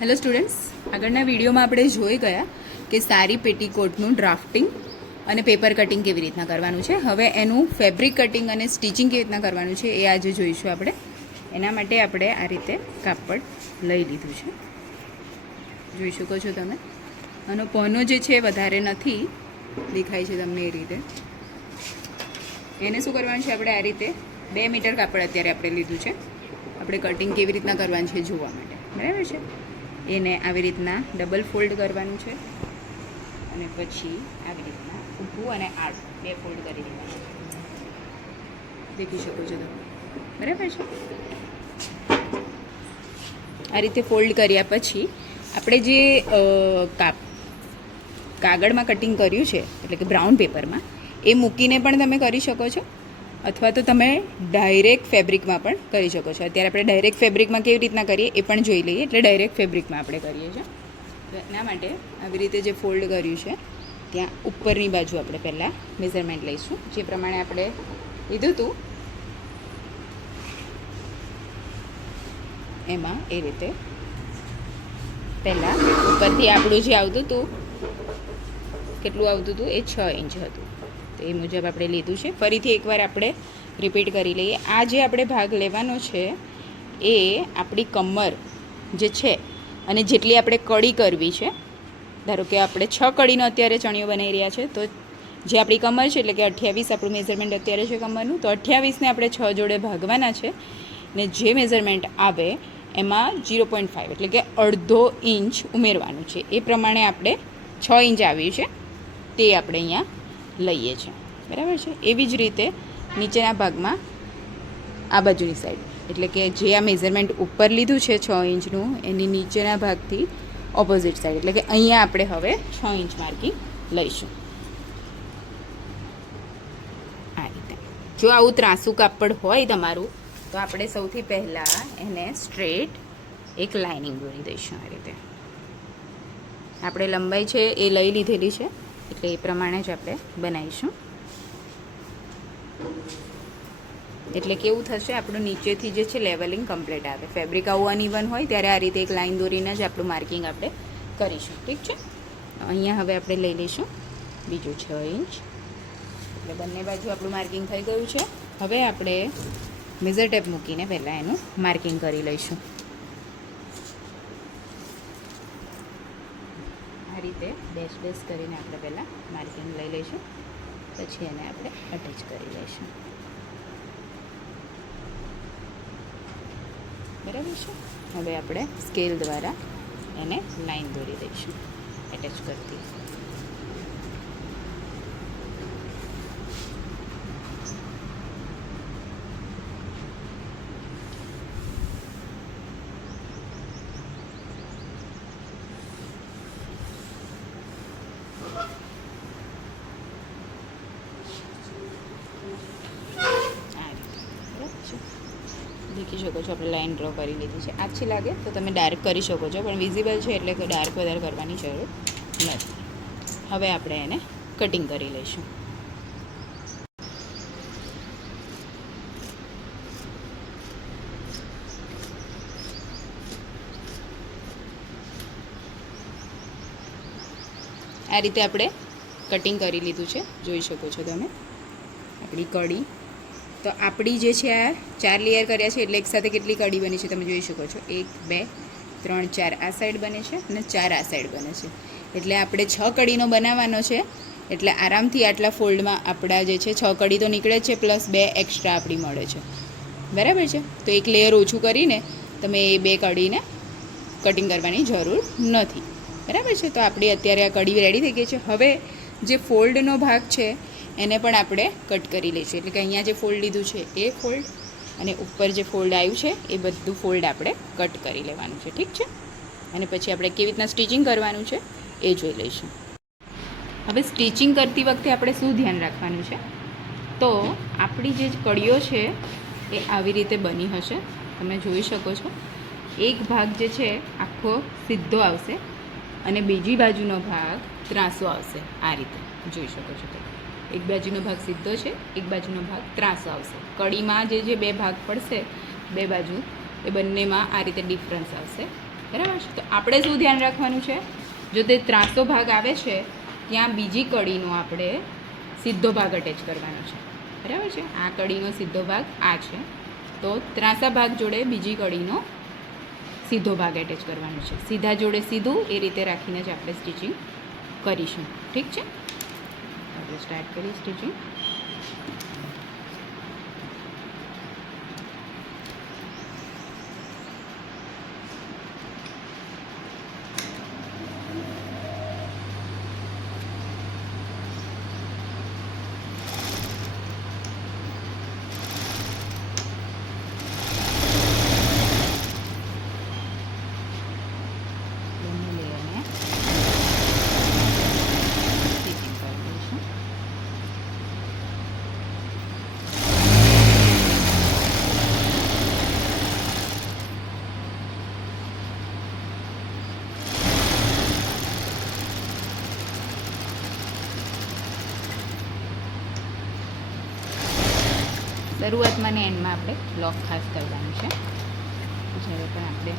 Hello students, આગળના વિડીયોમાં આપણે જોઈ ગયા કે સારી પેટીકોટનું ડ્રાફ્ટિંગ અને પેપર કટિંગ કેવી રીતના કરવાનું છે. હવે એનું ફેબ્રિક કટિંગ અને સ્ટિચિંગ કેવી રીતના કરવાનું છે એ આજે જોઈશું આપણે. એના માટે આપણે આ રીતે કાપડ લઈ લીધું છે, જોઈ શકો છો તમે. આનો પનો જે છે વધારે નથી, દેખાય છે તમને એ રીતે. એને શું કરવાનું છે, આપણે આ રીતે 2 મીટર કાપડ અત્યારે આપણે લીધું છે. આપણે કટિંગ કેવી રીતના કરવાનું છે જોવા માટે, બરાબર છે. એને આવી રીતના ડબલ ફોલ્ડ કરવાનું છે અને પછી આવી રીતના ઊભું અને આડું 2 ફોલ્ડ કરી દેવાનું છે. દેખી શકો છો તમે, બરાબર છે. આ રીતે ફોલ્ડ કર્યા પછી આપણે જે કાગળમાં કટિંગ કર્યું છે, એટલે કે બ્રાઉન પેપરમાં, એ મૂકીને પણ તમે કરી શકો છો, અથવા તો તમે ડાયરેક્ટ ફેબ્રિકમાં પણ કરી શકો છો. અત્યારે આપણે ડાયરેક્ટ ફેબ્રિકમાં કેવી રીતના કરીએ એ પણ જોઈ લઈએ. એટલે ડાયરેક્ટ ફેબ્રિકમાં આપણે કરીએ છીએ. તો એના માટે આવી રીતે જે ફોલ્ડ કર્યું છે ત્યાં ઉપરની બાજુ આપણે પહેલાં મેઝરમેન્ટ લઈશું, જે પ્રમાણે આપણે લીધું હતું એમાં. એ રીતે પહેલાં ઉપરથી આપણું જે આવતું હતું, કેટલું આવતું હતું, એ 6 ઇંચ હતું. તો એ મુજબ આપણે લીધું છે. ફરીથી એકવાર આપણે રિપીટ કરી લઈએ. આ જે આપણે ભાગ લેવાનો છે એ આપણી કમર જે છે અને જેટલી આપણે કડી કરવી છે, ધારો કે આપણે 6 કડીનો અત્યારે ચણિયો બનાવી રહ્યા છે, તો જે આપણી કમર છે, એટલે કે 28 આપણું મેઝરમેન્ટ અત્યારે છે કમરનું, તો 28ને આપણે 6 જોડે ભાગવાના છે ને જે મેઝરમેન્ટ આવે એમાં 0.5 એટલે કે અડધો ઇંચ ઉમેરવાનું છે. એ પ્રમાણે આપણે 6 ઇંચ આવ્યું છે તે આપણે અહીંયા લઈએ છીએ, બરાબર છે. એવી જ રીતે નીચેના ભાગમાં આ બાજુની સાઈડ, એટલે કે જે આ મેઝરમેન્ટ ઉપર લીધું છે 6 ઇંચનું, એની નીચેના ભાગથી ઓપોઝિટ સાઈડ, એટલે કે અહીંયા આપણે હવે 6 ઇંચ માર્કિંગ લઈશું. આ રીતે જો આવું ત્રાસું કાપડ હોય તમારું, તો આપણે સૌથી પહેલાં એને સ્ટ્રેટ એક લાઇનિંગ દોરી દઈશું. આ રીતે આપણે લંબાઈ છે એ લઈ લીધેલી છે, એટલે એ પ્રમાણે જ આપણે બનાવીશું. એટલે કેવું થશે, આપણું નીચેથી જે છે લેવલિંગ કમ્પ્લીટ આવે. ફેબ્રિક આવું અનઇવન હોય ત્યારે આ રીતે એક લાઇન દોરીને જ આપણું માર્કિંગ આપણે કરીશું, ઠીક છે. અહીંયા હવે આપણે લઈ લઈશું બીજું 6 ઇંચ, એટલે બંને બાજુ આપણું માર્કિંગ થઈ ગયું છે. હવે આપણે મેઝર ટેપ મૂકીને પહેલાં એનું માર્કિંગ કરી લઈશું. આ રીતે ડેશ ડેશ કરીને આપણે પહેલાં માર્કિંગ લઈ લઈશું, પછી એને આપણે અટેચ કરી લઈશું, બરાબર છે. હવે આપણે સ્કેલ દ્વારા એને લાઈન દોરી દઈશું એટેચ કરતી. દેખી શકો છો આપણે લાઇન ડ્રો કરી લીધી છે. આછી લાગે તો તમે ડાર્ક કરી શકો છો, પણ વિઝિબલ છે એટલે કે ડાર્ક વધારે કરવાની જરૂર નથી. હવે આપણે એને કટિંગ કરી લઈશું. આ રીતે આપણે કટિંગ કરી લીધું છે, જોઈ શકો છો તમે. આપણી કડી તો આપણી જે છે આ 4 લેયર કર્યા છે, એટલે એકસાથે કેટલી કડી બની છે તમે જોઈ શકો છો. 1 2 3 4 આ સાઈડ બને છે અને 4 આ સાઈડ બને છે. એટલે આપણે 6 કડીનો બનાવવાનો છે, એટલે આરામથી આટલા ફોલ્ડમાં આપણા જે છે 6 કડી તો નીકળે છે, પ્લસ 2 એક્સ્ટ્રા આપણી મળે છે, બરાબર છે. તો એક લેયર ઓછું કરીને તમે એ 2 કડીને કટિંગ કરવાની જરૂર નથી, બરાબર છે. તો આપણી અત્યારે આ કડી રેડી થઈ ગઈ છે. હવે જે ફોલ્ડનો ભાગ છે એને પણ આપણે કટ કરી લઈશું. એટલે કે અહીંયા જે ફોલ્ડ લીધું છે એ ફોલ્ડ અને ઉપર જે ફોલ્ડ આવ્યું છે એ બધું ફોલ્ડ આપણે કટ કરી લેવાનું છે, ઠીક છે. અને પછી આપણે કેવી રીતના સ્ટિચિંગ કરવાનું છે એ જોઈ લઈશું. હવે સ્ટિચિંગ કરતી વખતે આપણે શું ધ્યાન રાખવાનું છે, તો આપણી જે કડીઓ છે એ આવી રીતે બની હશે, તમે જોઈ શકો છો. એક ભાગ જે છે આખો સીધો આવશે અને બીજી બાજુનો ભાગ ત્રાંસો આવશે. આ રીતે જોઈ શકો છો. એક બાજુનો ભાગ સીધો છે, એક બાજુનો ભાગ ત્રાંસો આવશે. કડીમાં જે 2 ભાગ પડશે 2 બાજુ, એ બંનેમાં આ રીતે ડિફરન્સ આવશે. બરાબર છે. તો આપણે શું ધ્યાન રાખવાનું છે, જો તે ત્રાસો ભાગ આવે છે ત્યાં બીજી કડીનો આપણે સીધો ભાગ અટેચ કરવાનો છે. બરાબર છે. આ કડીનો સીધો ભાગ આ છે, તો ત્રાસા ભાગ જોડે બીજી કડીનો સીધો ભાગ એટેચ કરવાનો છે. સીધા જોડે સીધું એ રીતે રાખીને જ આપણે સ્ટિચિંગ કરીશું. ઠીક છે. આપણે સ્ટાર્ટ કરીએ સ્ટિચિંગ. શરૂઆતમાં ને એન્ડમાં આપણે લોક ખાસ કરવાનું છે, જ્યારે પણ આપણે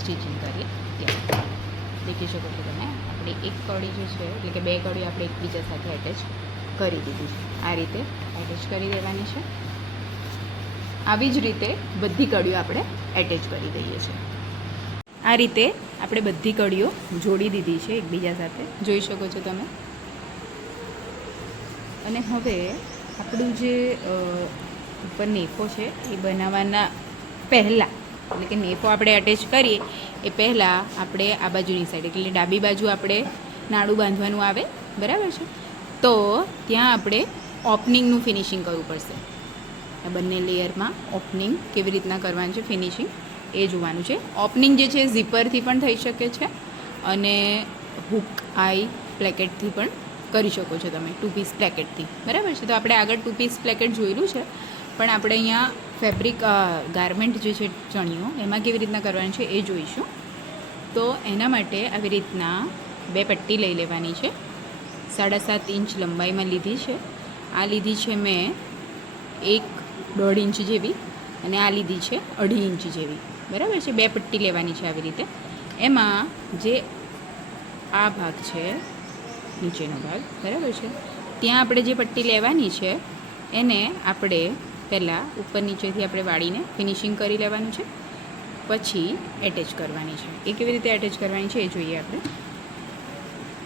સ્ટિચિંગ કરીએ ત્યારે. દેખી શકો છો તમે, આપણે એક કડી જે છે એટલે કે બે કડી આપણે એકબીજા સાથે એટેચ કરી દીધી છે. આ રીતે એટેચ કરી દેવાની છે. આવી જ રીતે બધી કડીઓ આપણે એટેચ કરી દઈએ છીએ. આ રીતે આપણે બધી કડીઓ જોડી દીધી છે એકબીજા સાથે, જોઈ શકો છો તમે. અને હવે આપણું જે ઉપર નેફો છે એ બનાવવાના પહેલાં, એટલે કે નેફો આપણે અટેચ કરીએ એ પહેલાં આપણે આ બાજુની સાઈડ એટલે ડાબી બાજુ આપણે નાડું બાંધવાનું આવે. બરાબર છે. તો ત્યાં આપણે ઓપનિંગનું ફિનિશિંગ કરવું પડશે. આ બંને લેયરમાં ઓપનિંગ કેવી રીતના કરવાનું છે, ફિનિશિંગ એ જોવાનું છે. ઓપનિંગ જે છે ઝીપરથી પણ થઈ શકે છે અને હૂક આઈ પ્લેકેટથી પણ કરી શકો છો તમે, 2 પીસ પ્લેકેટથી. બરાબર છે. તો આપણે આગળ 2 પીસ પ્લેકેટ જોયેલું છે, પણ આપણે અહીંયા ફેબ્રિક ગારમેન્ટ જે છે ચણિયો એમાં કેવી રીતના કરવાનું છે એ જોઈશું. તો એના માટે આવી રીતના 2 પટ્ટી લઈ લેવાની છે. 7.5 ઇંચ લંબાઈમાં લીધી છે. આ લીધી છે મેં 1.5 ઇંચ જેવી, અને આ લીધી છે 2.5 ઇંચ જેવી. બરાબર છે. 2 પટ્ટી લેવાની છે આવી રીતે. એમાં જે આ ભાગ છે નીચેનો ભાગ, બરાબર છે, ત્યાં આપણે જે પટ્ટી લેવાની છે એને આપણે પહેલાં ઉપર નીચેથી આપણે વાળીને ફિનિશિંગ કરી લેવાનું છે, પછી એટેચ કરવાની છે. એ કેવી રીતે એટેચ કરવાની છે એ જોઈએ આપણે.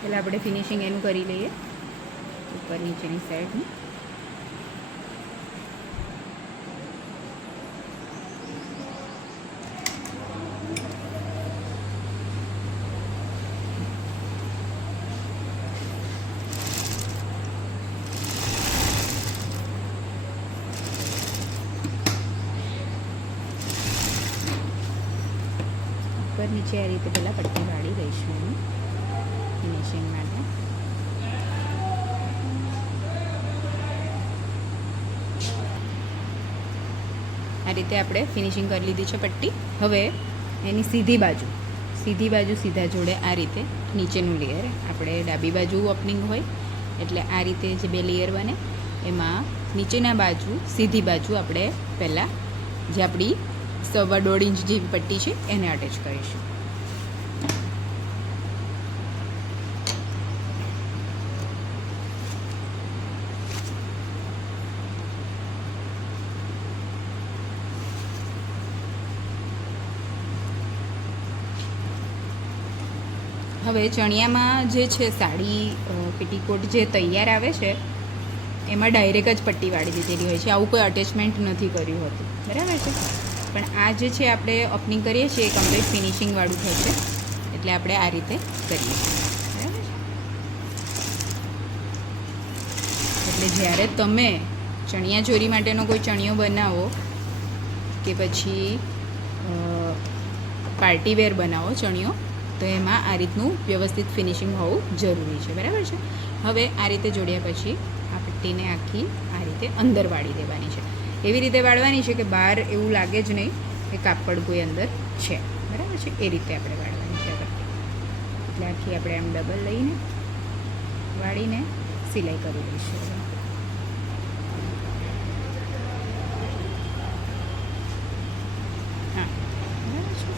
પહેલાં આપણે ફિનિશિંગ એનું કરી લઈએ ઉપર નીચેની સાઈડનું. ઉપર નીચે આ રીતે પહેલાં પટ્ટી વાળી લઈશું એનું ફિનિશિંગ માટે. આ રીતે આપણે ફિનિશિંગ કરી લીધી છે પટ્ટી. હવે એની સીધી બાજુ સીધા જોડે આ રીતે નીચેનું લેયર આપણે ડાબી બાજુ ઓપનિંગ હોય એટલે આ રીતે જે 2 લેયર બને એમાં નીચેના બાજુ સીધી બાજુ આપણે પહેલાં જે આપણી 1.5 ઇંચ જેવી પટ્ટી છે એને અટેચ કરીશું. હવે ચણિયામાં જે છે સાડી પેટીકોટ જે તૈયાર આવે છે એમાં ડાયરેક્ટ જ પટ્ટી વાળી દીધેલી હોય છે, આવું કોઈ અટેચમેન્ટ નથી કર્યું હોતું. બરાબર છે. પણ આ જે છે આપણે ઓપનિંગ કરીએ છીએ એ કમ્પ્લીટ ફિનિશિંગવાળું થશે, એટલે આપણે આ રીતે કરીએ છીએ. બરાબર છે. એટલે જ્યારે તમે ચણિયા ચોરી માટેનો કોઈ ચણિયો બનાવો કે પછી પાર્ટીવેર બનાવો ચણિયો, તો એમાં આ રીતનું વ્યવસ્થિત ફિનિશિંગ હોવું જરૂરી છે. બરાબર છે. હવે આ રીતે જોડ્યા પછી આ પટ્ટીને આખી આ રીતે અંદર વાળી દેવાની છે. એવી રીતે વાળવાની છે કે બહાર એવું લાગે જ નહીં કે કાપડ કોઈ અંદર છે. બરાબર છે. એ રીતે આપણે વાળવાની છે પટ્ટી. એટલે આખી આપણે આમ ડબલ લઈને વાળીને સિલાઈ કરી દઈશું. હા, બરાબર છે.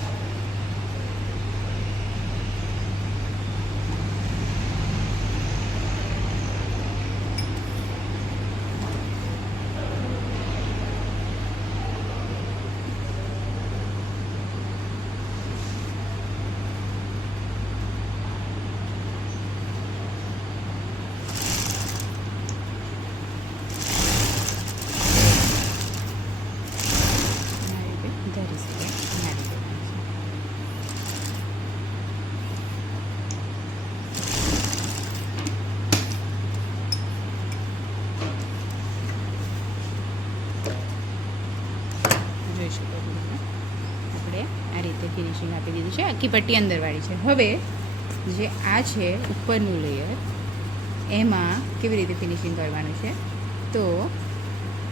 ફિનિશિંગ આપી દીધું છે. આખી પટ્ટી અંદરવાળી છે. હવે જે આ છે ઉપરનું લેયર, એમાં કેવી રીતે ફિનિશિંગ કરવાનું છે, તો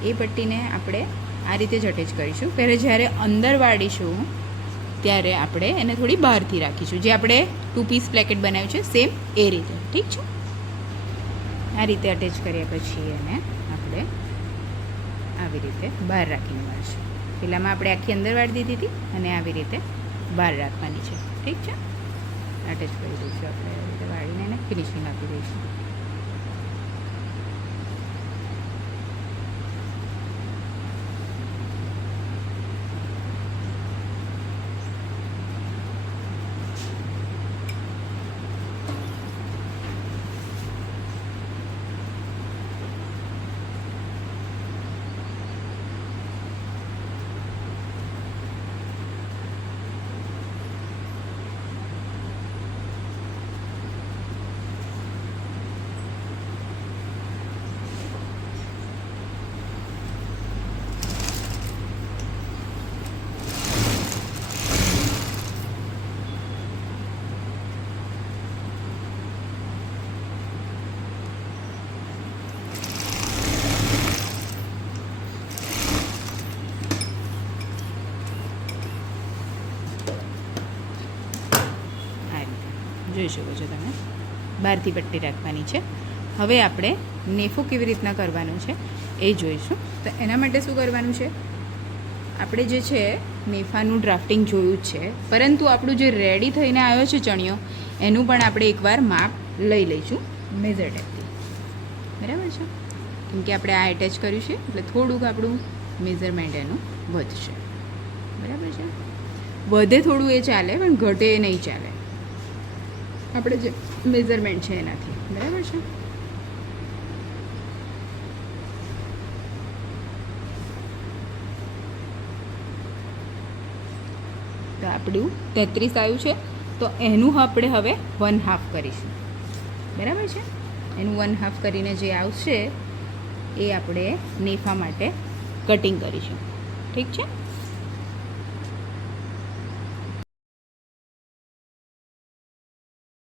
એ પટ્ટીને આપણે આ રીતે જ અટેચ કરીશું. પહેલાં જ્યારે અંદર વાળીશું ત્યારે આપણે એને થોડી બહારથી રાખીશું, જે આપણે 2 પીસ પ્લેકેટ બનાવ્યું છે સેમ એ રીતે. ઠીક છે, આ રીતે અટેચ કર્યા પછી એને આપણે આવી રીતે બહાર રાખીને વાળીશું. પહેલાંમાં આપણે આખી અંદર વાળી દીધી હતી અને આવી રીતે બહાર રાખવાની છે. ઠીક છે, અટેચ કરી દઈશું આપણે આવી રીતે વાળીને એને ફિનિશિંગ આપી દઈશું. જોઈ શકો છો તમે, બહારથી પટ્ટી રાખવાની છે. હવે આપણે નેફો કેવી રીતના કરવાનું છે એ જોઈશું. તો એના માટે શું કરવાનું છે, આપણે જે છે નેફાનું ડ્રાફ્ટિંગ જોયું જ છે, પરંતુ આપણું જે રેડી થઈને આવ્યો છે ચણિયો, એનું પણ આપણે એકવાર માપ લઈ લઈશું મેઝર ટેપથી. બરાબર છે, કેમ કે આપણે આ એટેચ કર્યું છે એટલે થોડુંક આપણું મેઝરમેન્ટ એનું વધશે. બરાબર છે, વધે થોડું એ ચાલે પણ ઘટે નહીં ચાલે, આપણે જે મેઝરમેન્ટ છે એનાથી. બરાબર છે, તો આપણું 33 આવ્યું છે, તો એનું આપણે હવે 1/2 કરીશું. બરાબર છે, એનું 1/2 કરીને જે આવશે એ આપણે નેફા માટે કટિંગ કરીશું. ઠીક છે.